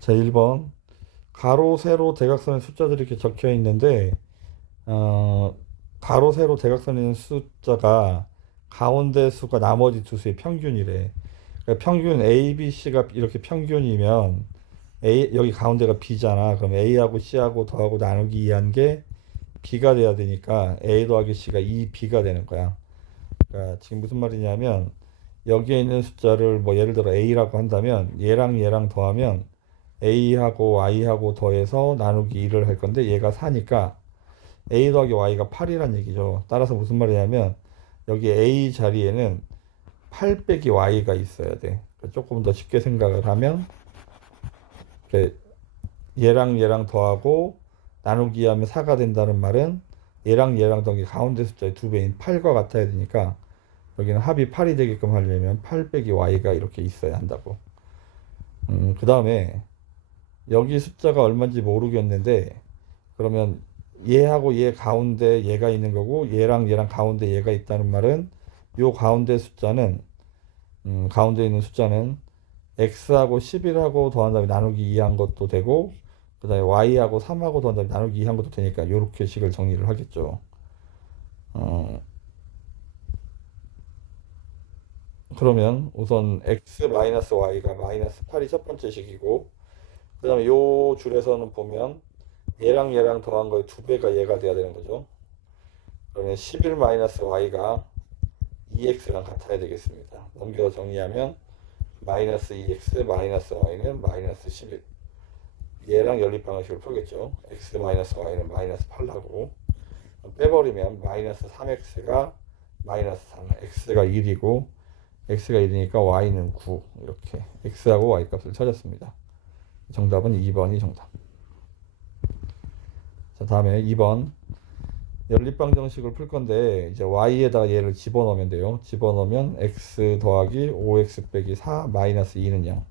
자, 1번. 가로, 세로, 대각선의 숫자들이 이렇게 적혀 있는데, 어, 가로, 세로, 대각선에 있는 숫자가 가운데 수가 나머지 두 수의 평균이래. 그러니까 평균 A, B, C가 이렇게 평균이면 A, 여기 가운데가 B잖아. 그럼 A하고 C하고 더하고 나누기 2한 게 B가 돼야 되니까 A 더하기 C가 2B가 되는 거야. 그러니까 지금 무슨 말이냐면 여기에 있는 숫자를 뭐 예를 들어 A라고 한다면 얘랑 더하면 A하고 Y하고 더해서 나누기 2를 할 건데 얘가 4니까 A 더하기 Y가 8이란 얘기죠. 따라서 무슨 말이냐면 여기 A 자리에는 8 빼기 Y가 있어야 돼. 그러니까 조금 더 쉽게 생각을 하면 이렇게 얘랑 더하고 나누기 하면 4가 된다는 말은 얘랑 더하기 가운데 숫자의 두 배인 8과 같아야 되니까 여기는 합이 8이 되게끔 하려면 8 빼기 Y가 이렇게 있어야 한다고. 그 다음에 여기 숫자가 얼마인지 모르겠는데 그러면 얘하고 얘 가운데 얘가 있는 거고 얘랑 가운데 얘가 있다는 말은 요 가운데 숫자는 가운데 있는 숫자는 x하고 11하고 더한 다음에 나누기 2한 것도 되고 그 다음에 y하고 3하고 더한 다음에 나누기 2한 것도 되니까 요렇게 식을 정리를 하겠죠. 어, 그러면 우선 x 마이너스 y가 마이너스 8이 첫 번째 식이고 그 다음에 요 줄에서는 보면 얘랑 더한 거의 두 배가 얘가 돼야 되는 거죠. 그러면 11 마이너스 y가 2x랑 같아야 되겠습니다. 넘겨서 정리하면 마이너스 2x 마이너스 y는 마이너스 11. 얘랑 연립방정식을 풀겠죠. x 마이너스 y는 마이너스 8하고 빼버리면 마이너스 3x가 마이너스 3, x가 1이고 x가 1이니까 y는 9 이렇게 x하고 y 값을 찾았습니다. 정답은 2번이 정답. 자, 다음에 2번 연립방정식을 풀 건데 이제 y에다가 얘를 집어넣으면 돼요. 집어넣으면 x 더하기 5x 빼기 4 마이너스 2는 0.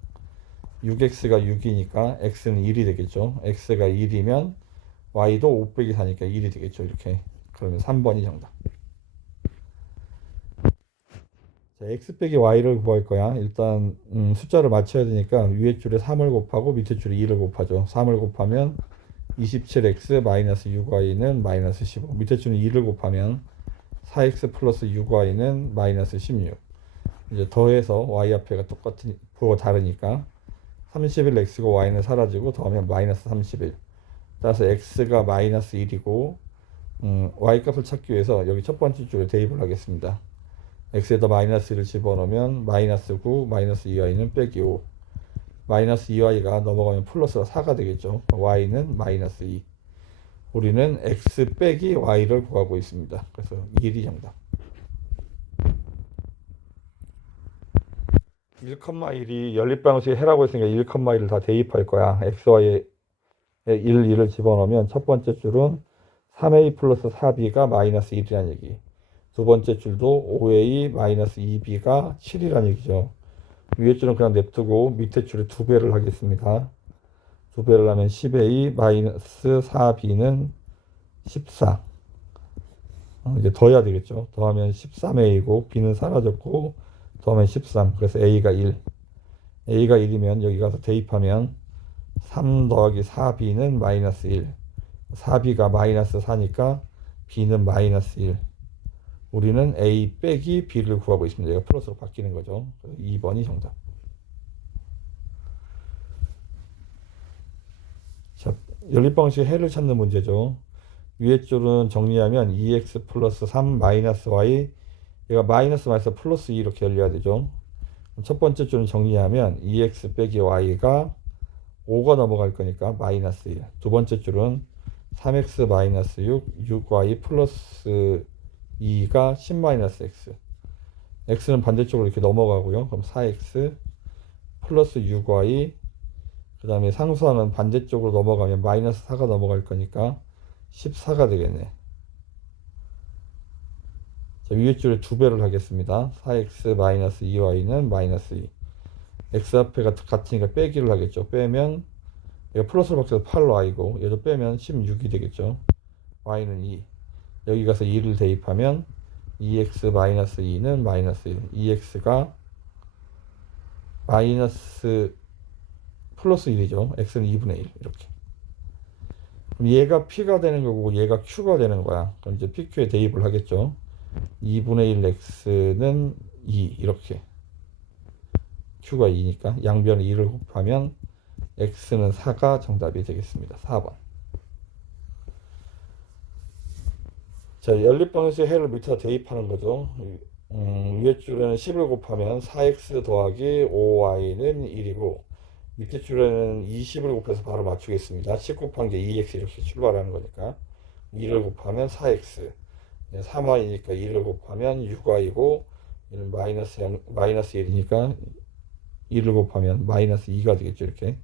6x가 6이니까 x는 1이 되겠죠. x가 1이면 y도 5 빼기 4니까 1이 되겠죠. 이렇게. 그러면 3번이 정답. 자, x 빼기 y를 구할 거야. 일단 숫자를 맞춰야 되니까 위에 줄에 3을 곱하고 밑에 줄에 2를 곱하죠. 3을 곱하면 27x 마이너스 6y는 마이너스 15. 밑에 줄은 2를 곱하면 4x 플러스 6y는 마이너스 16. 이제 더해서 y 앞에가 똑같은 부호가 다르니까 31x고 y는 사라지고 더하면 마이너스 31. 따라서 x가 마이너스 1이고 y 값을 찾기 위해서 여기 첫 번째 줄에 대입을 하겠습니다. x에다 마이너스 1을 집어넣으면 마이너스 9 마이너스 2y는 빼기 5. 마이너스 2y가 넘어가면 플러스가 4가 되겠죠. y는 마이너스 2. 우리는 x 빼기 y를 구하고 있습니다. 그래서 1이 정답. 1,1이 연립방정식 해라고 했으니까 1,1을 다 대입할 거야. xy에 1을 집어넣으면 첫 번째 줄은 3a 플러스 4b가 마이너스 1이라는 얘기. 두 번째 줄도 5a 마이너스 2b가 7이라는 얘기죠. 위에 줄은 그냥 냅두고 밑에 줄에 두 배를 하겠습니다. 두 배를 하면 10a 마이너스 4b는 14. 이제 더해야 되겠죠. 더하면 13a고 b는 사라졌고 더하면 13. 그래서 a가 1. a가 1이면 여기 가서 대입하면 3 더하기 4b는 마이너스 1. 4b가 마이너스 4니까 b는 마이너스 1. 우리는 a 빼기 b를 구하고 있습니다. 이거 플러스로 바뀌는 거죠. 2번이 정답. 자, 연립방식 해를 찾는 문제죠. 위에 줄은 정리하면 2x 플러스 3 마이너스 y 얘가 마이너스 플러스 2 이렇게 열려야 되죠. 첫 번째 줄은 정리하면 2x 빼기 y가 5가 넘어갈 거니까 마이너스 1. 두 번째 줄은 3x 마이너스 6, 6y 플러스 2가 10 마이너스 x. x는 반대쪽으로 이렇게 넘어가고요. 그럼 4x 플러스 6y 그 다음에 상수하면 반대쪽으로 넘어가면 마이너스 4가 넘어갈 거니까 14가 되겠네. 자, 위에 줄에 두 배를 하겠습니다. 4x 마이너스 2y는 마이너스 2. x 앞에가 같으니까 빼기를 하겠죠. 빼면 얘가 플러스로 바뀌어서 8y고 얘도 빼면 16이 되겠죠. y는 2. 여기 가서 2를 대입하면 2x 마이너스 2는 마이너스 1. 2x가 마이너스 플러스 1이죠. x는 2분의 1 이렇게. 그럼 얘가 p가 되는 거고 얘가 q가 되는 거야. 그럼 이제 pq에 대입을 하겠죠. 2분의 1 x는 2 이렇게. q가 2니까 양변에 2를 곱하면 x는 4가 정답이 되겠습니다. 4번. 자, 연립방정식 해를 밑에다 대입하는 거죠. 위에 줄에는 10을 곱하면 4x 더하기 5y는 1이고 밑에 줄에는 20을 곱해서 바로 맞추겠습니다. 10 곱한 게 2x 이렇게 출발하는 거니까 2를 곱하면 4x 3y니까 2를 곱하면 6y고 얘는 마이너스 1이니까 2를 곱하면 마이너스 2가 되겠죠. 이렇게.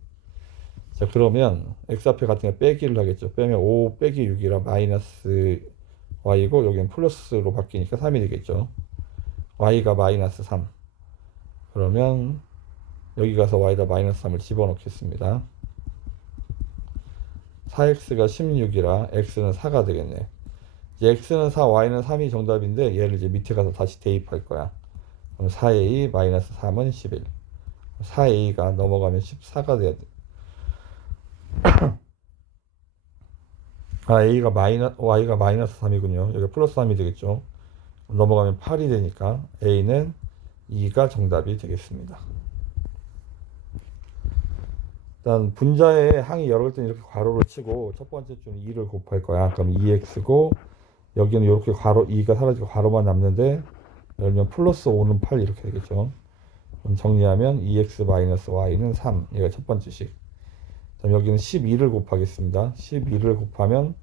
자, 그러면 x 앞에 같은 게 빼기를 하겠죠. 빼면 5 빼기 6이라 마이너스 y고 여기는 플러스로 바뀌니까 3이 되겠죠. y가 마이너스 3. 그러면 여기 가서 y에다 마이너스 3을 집어넣겠습니다. 4x가 16이라 x는 4가 되겠네. 이제 x는 4, y는 3이 정답인데 얘를 이제 밑에 가서 다시 대입할 거야. 그럼 4a 마이너스 3은 11. 4a가 넘어가면 14가 돼야 돼. y가 마이너스 3이군요. 여기 플러스 3이 되겠죠. 넘어가면 8이 되니까 a는 2가 정답이 되겠습니다. 일단 분자의 항이 여러 개 때는 이렇게 괄호를 치고 첫 번째 줄은 2를 곱할 거야. 그럼 2x고 여기는 이렇게 괄호 2가 사라지고 괄호만 남는데 열면 플러스 5는 8 이렇게 되겠죠. 그럼 정리하면 2x 마이너스 y는 3. 얘가 첫 번째 식. 그다음 여기는 12를 곱하겠습니다. 12를 곱하면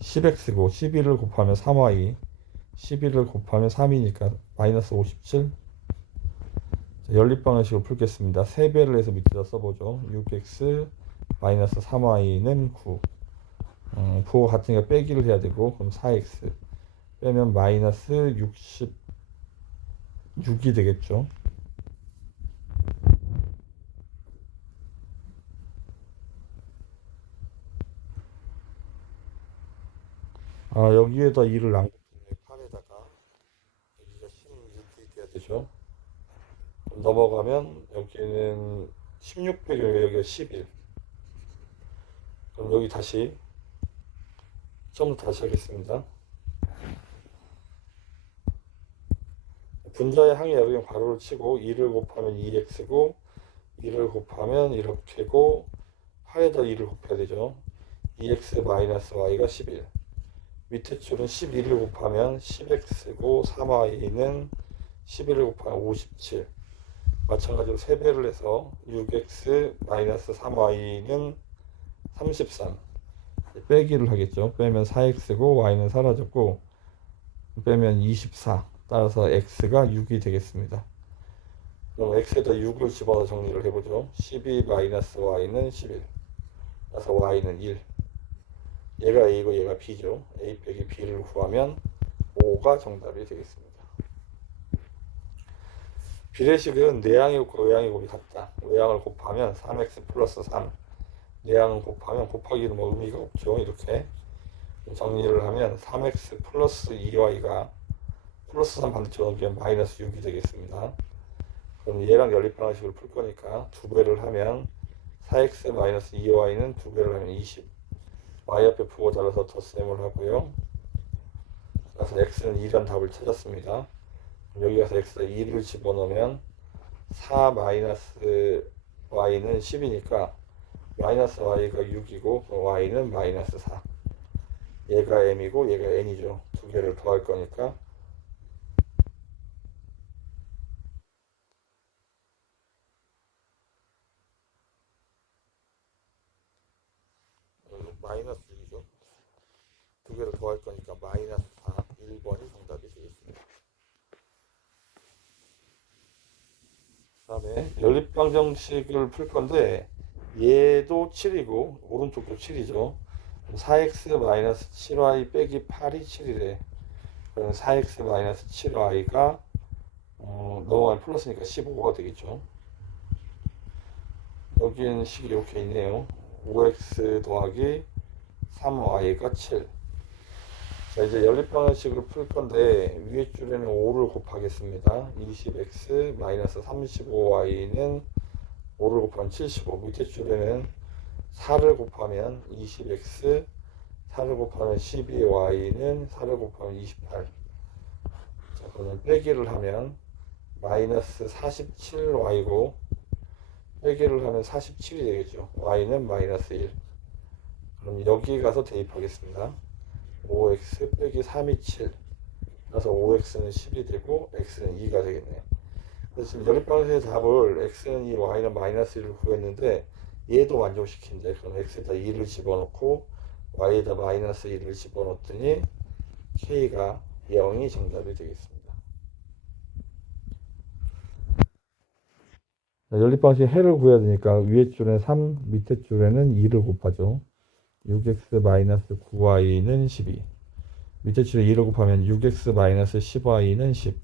10x고 12를 곱하면 3y 11을 곱하면 3이니까 마이너스 57. 자, 연립방정식을 풀겠습니다. 3배를 해서 밑에다 써보죠. 6x 마이너스 3y는 9. 부호가 같으니까 빼기를 해야 되고 그럼 4x 빼면 마이너스 66이 되겠죠. 여기에다 2를 남겼네. 8에다가 여기가 16이 돼야 되죠. 넘어가면 여기는 16 빼기 여기가 11. 그럼 여기 다시 처음부터 다시 하겠습니다. 분자의 항이 여러 개 괄호를 치고 2를 곱하면 2x고 2를 곱하면 이렇게고 8에다 2를 곱해야 되죠. 2x 마이너스 y가 11. 밑에 줄은 12를 곱하면 10x고 3y는 11을 곱하면 57. 마찬가지로 3배를 해서 6x 마이너스 3y는 33. 빼기를 하겠죠. 빼면 4x고 y는 사라졌고 빼면 24. 따라서 x가 6이 되겠습니다. 그럼 x에다 6을 집어서 정리를 해보죠. 12 마이너스 y는 11. 따라서 y는 1. 얘가 a고 얘가 b죠. a 빼기 b를 구하면 5가 정답이 되겠습니다. 비례식은 내항의 곱과 외항의 곱이 같다. 외항을 곱하면 3x 플러스 3. 내항은 곱하면 곱하기는 뭐 의미가 없죠. 이렇게 정리를 하면 3x 플러스 2y가 플러스 3 반대쪽 넘기면 마이너스 6이 되겠습니다. 그럼 얘랑 연립방정식을 풀 거니까 2배를 하면 4x 마이너스 2y는 2배를 하면 20. y 앞에 부호 달아서 덧셈을 하고요. 그래서 x는 2라는 답을 찾았습니다. 여기 가서 x에다 2를 집어넣으면 4 마이너스 y는 10이니까 마이너스 y가 6이고 y는 마이너스 4. 얘가 m이고 얘가 n이죠. 두 개를 더할 거니까 마이너스 6이죠. 두 개를 더할 거니까 마이너스 4. 1번이 정답이 되겠습니다. 그 다음에 연립방정식을 풀 건데 얘도 7이고 오른쪽도 7이죠. 4x 마이너스 7y 빼기 8이 7이래. 그럼 4x 마이너스 7y가 넘어가면 플러스니까 15가 되겠죠. 여기는 식이 이렇게 있네요. 5x 더하기 3y가 7. 자, 이제 연립방정식을 풀 건데 위에 줄에는 5를 곱하겠습니다. 20x 마이너스 35y는 5를 곱하면 75, 밑에 줄에는 4를 곱하면 20x, 4를 곱하면 12y는 4를 곱하면 28. 자, 그러면 빼기를 하면 마이너스 47y고 빼기를 하면 47이 되겠죠. y는 마이너스 1. 그럼 여기 가서 대입하겠습니다. 5x 빼기 3이 7. 그래서 5x는 10이 되고 x는 2가 되겠네요. 그래서 지금 연립방식의 답을 x는 2, y는 마이너스 1을 구했는데 얘도 만족시킨대. 그럼 x에다 2를 집어넣고 y에다 마이너스 1을 집어넣었더니 k가 0이 정답이 되겠습니다. 연립방식의 해를 구해야 되니까 위에 줄에 3, 밑에 줄에는 2를 곱하죠. 6x-9y는 12. 밑에 줄에 2를 곱하면 6x-10y는 10.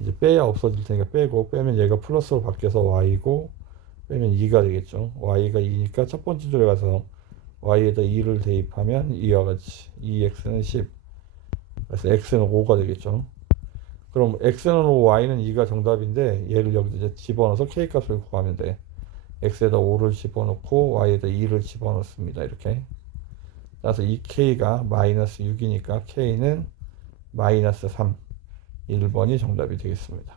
이제 빼야 없어질 테니까 빼고, 빼면 얘가 플러스로 바뀌어서 y고, 빼면 2가 되겠죠. y가 2니까 첫 번째 줄에 가서 y에다 2를 대입하면 이와 같이 2x는 10. 그래서 x는 5가 되겠죠. 그럼 x는 5, y는 2가 정답인데 얘를 여기 이제 집어넣어서 k 값을 구하면 돼. x에다 5를 집어넣고 y에다 2를 집어넣습니다. 이렇게. 따라서 이 k가 마이너스 6이니까 k는 마이너스 3. 1번이 정답이 되겠습니다.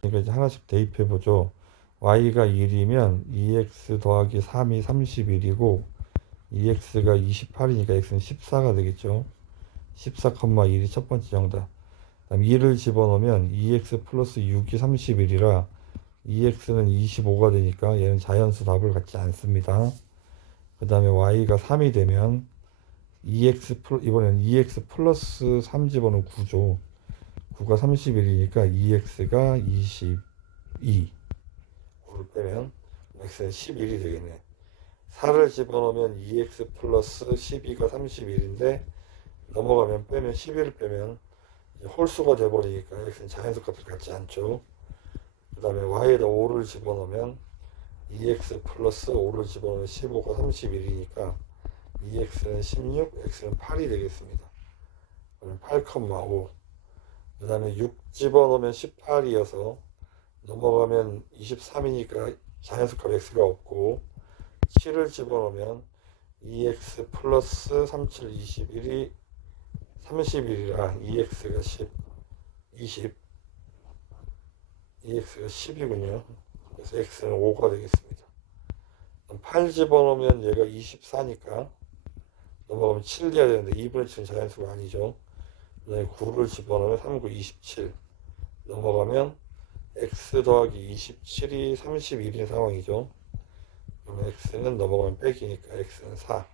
그러니까 이제 하나씩 대입해 보죠. y가 1이면 2x 더하기 3이 31이고 2x가 28이니까 x는 14가 되겠죠. 14,1이 첫 번째 정답. 그다음 2를 집어넣으면 2x 플러스 6이 31이라 2x는 25가 되니까 얘는 자연수 답을 갖지 않습니다. 그 다음에 y가 3이 되면 이번엔 2x 플러스 3 집어넣으면 9죠. 9가 31이니까 2x가 22. 9를 빼면 x는 11이 되겠네. 4를 집어넣으면 2x 플러스 12가 31인데 넘어가면 빼면 11을 빼면 홀수가 돼버리니까 x는 자연수 값을 갖지 않죠. 그 다음에 y에다 5를 집어넣으면 2x 플러스 5를 집어넣으면 15가 31이니까 2x는 16, x는 8이 되겠습니다. 그러면 8,5. 그 다음에 6 집어넣으면 18이어서 넘어가면 23이니까 자연수값 x가 없고 7을 집어넣으면 2x 플러스 37, 21이 31이라 2x가 10, 20, 2x가 10이군요. 그래서 x는 5가 되겠습니다. 8 집어넣으면 얘가 24니까 넘어가면 7 돼야 되는데 2분의 7은 자연수가 아니죠. 그 다음에 9를 집어넣으면 3, 9, 27 넘어가면 x 더하기 27이 31인 상황이죠. 그러면 x는 넘어가면 빼기니까 x는 4.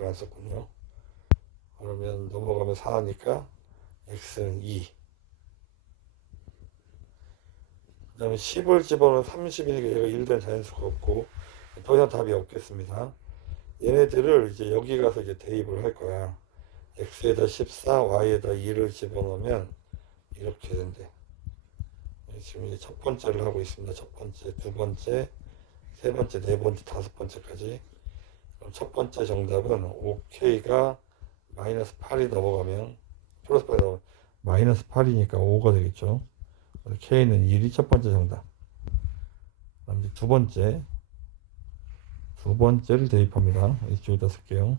안 썼군요. 그러면 넘어가면 4니까 x는 2. 그 다음에 10을 집어넣으면 30이니까 얘가 1된 자연수가 없고 더 이상 답이 없겠습니다. 얘네들을 이제 여기 가서 이제 대입을 할 거야. x에다 14, y에다 2를 집어넣으면 이렇게 된대. 지금 이제 첫 번째를 하고 있습니다. 첫 번째, 두 번째, 세 번째, 네 번째, 다섯 번째까지. 그럼 첫 번째 정답은 5k가 마이너스 8이 넘어가면 플러스 8이 넘어가면 마이너스 8이니까 5가 되겠죠. k는 1이 첫 번째 정답. 그다음 이제 두 번째를 대입합니다. 이쪽에다 쓸게요.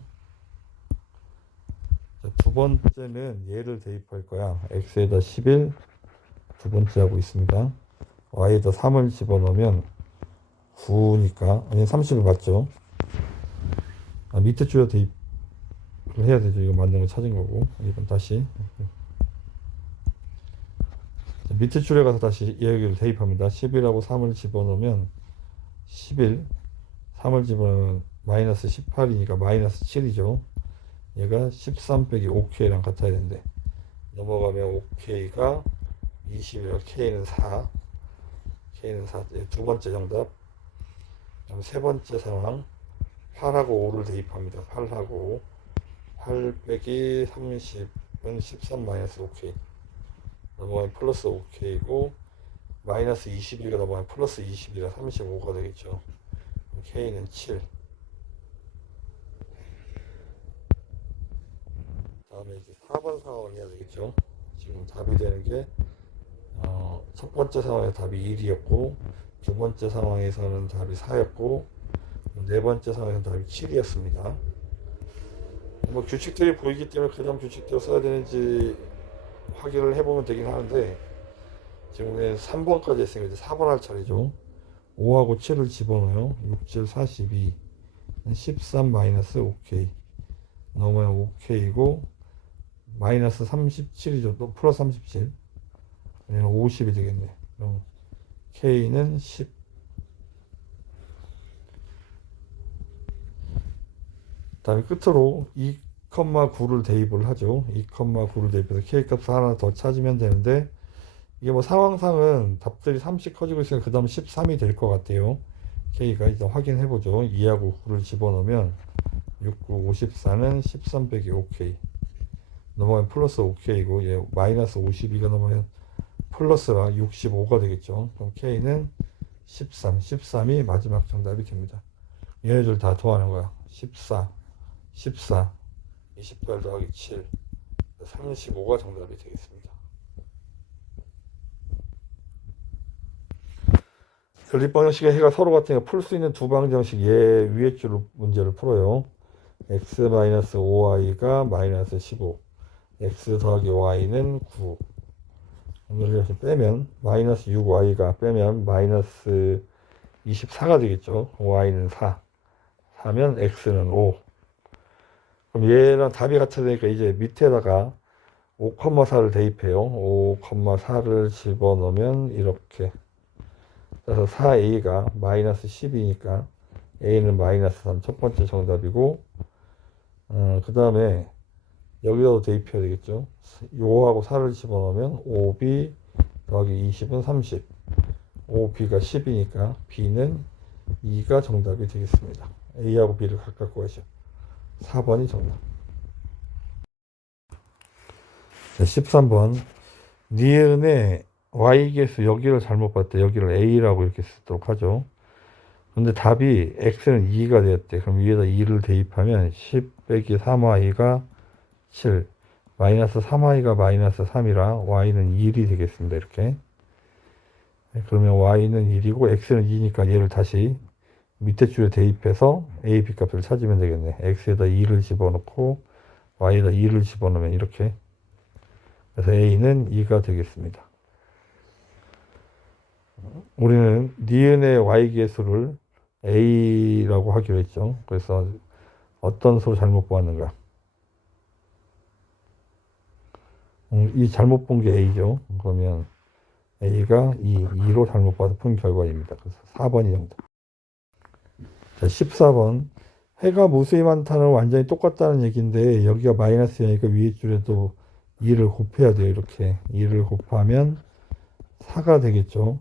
자, 두 번째는 얘를 대입할 거야. x에다 11 두 번째 하고 있습니다. y에다 3을 집어넣으면 9니까 아니 30을 맞죠. 밑에 줄에 대입을 해야 되죠. 이거 맞는 거 찾은 거고. 이번 다시 밑에 줄에 가서 다시 여기를 대입합니다. 11하고 3을 집어넣으면 11 3을 집어넣으면 마이너스 18이니까 마이너스 7이죠. 얘가 13 빼기 5k랑 같아야 되는데 넘어가면 5k가 20이라 k는 4. k는 4. 두 번째 정답. 그다음 세 번째 상황 8하고 5를 대입합니다. 8하고 8 빼기 30은 13 마이너스 5k 넘어가면 플러스 5k이고 마이너스 22가 넘어가면 플러스 22라 35가 되겠죠. K는 7. 다음에 이제 4번 상황을 해야 되겠죠. 지금 답이 되는 게 첫 번째 상황에 답이 1이었고 두 번째 상황에서는 답이 4였고 네 번째 상황에서는 답이 7이었습니다. 뭐 규칙들이 보이기 때문에 그 다음 규칙대로 써야 되는지 확인을 해보면 되긴 하는데 지금 우리는 3번까지 했으니까 이제 4번 할 차례죠. 5하고 7을 집어넣어요. 6, 7, 42 13 마이너스 5K 넘으면 5K이고 마이너스 37이죠. 또 플러스 37 아니면 50이 되겠네. 그럼 K는 10. 다음에 끝으로 2,9를 대입을 하죠. 2,9를 대입해서 K값을 하나 더 찾으면 되는데 이게 뭐 상황상은 답들이 3씩 커지고 있으니까 그 다음 13이 될 것 같아요. K가 일단 확인해 보죠. 2하고 9를 집어넣으면 6, 9, 54는 13 빼기 5K 넘어가면 플러스 5K고 얘 마이너스 52가 넘어가면 플러스가 65가 되겠죠. 그럼 K는 13, 13이 마지막 정답이 됩니다. 얘네들 다 더하는 거야. 14, 14, 28 더하기 7, 35가 정답이 되겠습니다. 연립방정식의 해가 서로 같으니까 풀 수 있는 두 방정식 얘 위에 줄 문제를 풀어요. x-5y가 마이너스 15 x 더하기 y는 9 이렇게 빼면 마이너스 6y가 빼면 마이너스 24가 되겠죠. y는 4 4면 x는 5 그럼 얘랑 답이 같아야 되니까 이제 밑에다가 5,4를 대입해요. 5,4를 집어넣으면 이렇게 그래서 4a가 마이너스 10이니까 a는 마이너스 3 첫 번째 정답이고 그 다음에 여기다도 대입해야 되겠죠. 5하고 4를 집어넣으면 5b 더하기 20은 30 5b가 10이니까 b는 2가 정답이 되겠습니다. a하고 b를 각각 구하시오. 4번이 정답. 13번 니은의 y계수 여기를 잘못 봤대. 여기를 a라고 이렇게 쓰도록 하죠. 근데 답이 x는 2가 되었대. 그럼 위에다 2를 대입하면 10 빼기 3y가 7 마이너스 3y가 마이너스 3이라 y는 1이 되겠습니다. 이렇게 그러면 y는 1이고 x는 2니까 얘를 다시 밑에 줄에 대입해서 a, b 값을 찾으면 되겠네. x에다 2를 집어넣고 y에다 2를 집어넣으면 이렇게 그래서 a는 2가 되겠습니다. 우리는 니은의 y계수를 a라고 하기로 했죠. 그래서 어떤 수를 잘못 보았는가? 이 잘못 본 게 a죠. 그러면 a가 2로 잘못 봐서 푼 결과입니다. 그래서 4번이 정답. 자, 14번 해가 무수히 많다는 완전히 똑같다는 얘기인데 여기가 마이너스니까 위에 줄에도 2를 곱해야 돼요. 이렇게 2를 곱하면 4가 되겠죠.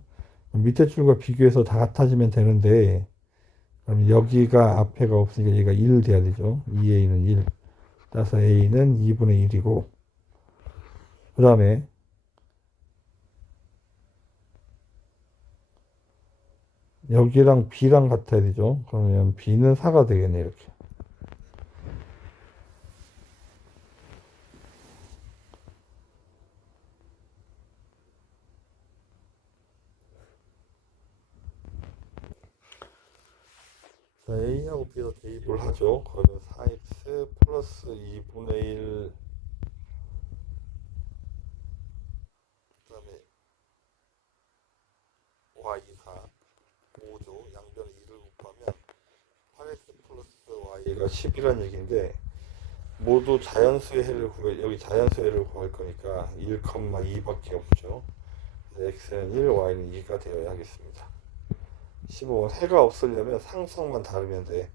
밑에 줄과 비교해서 다 같아지면 되는데 그럼 여기가 앞에가 없으니까 얘가 1 돼야 되죠. 2a는 1 따라서 a는 2분의 1이고 그 다음에 여기랑 b랑 같아야 되죠. 그러면 b는 4가 되겠네. 이렇게 자, a하고 b에서 대입을 하죠. 그러면 4x 플러스 2분의 1 그 다음에 y가 5죠. 양변에 2를 곱하면 8x 플러스 y가 10이란 얘기인데 모두 자연수의 해를 구해 여기 자연수의 해를 구할 거니까 1,2밖에 없죠. x는 1, y는 2가 되어야 하겠습니다. 15번 해가 없으려면 상수만 다르면 돼.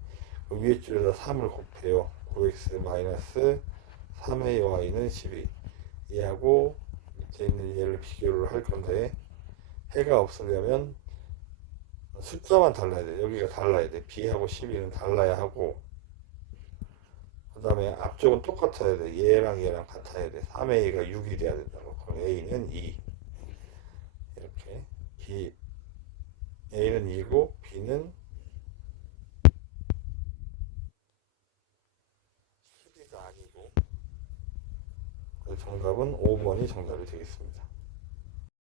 그 위에 줄에다 3을 곱해요. 9x 마이너스 3a y는 12 얘하고 밑에 있는 얘를 비교를 할 건데 해가 없으려면 숫자만 달라야 돼. 여기가 달라야 돼. b하고 12는 달라야 하고 그 다음에 앞쪽은 똑같아야 돼. 얘랑 얘랑 같아야 돼. 3a가 6이 돼야 된다고. 그럼 a는 2 이렇게 B, A는 2고 B는 12가 아니고, 그래서 정답은 5번이 정답이 되겠습니다.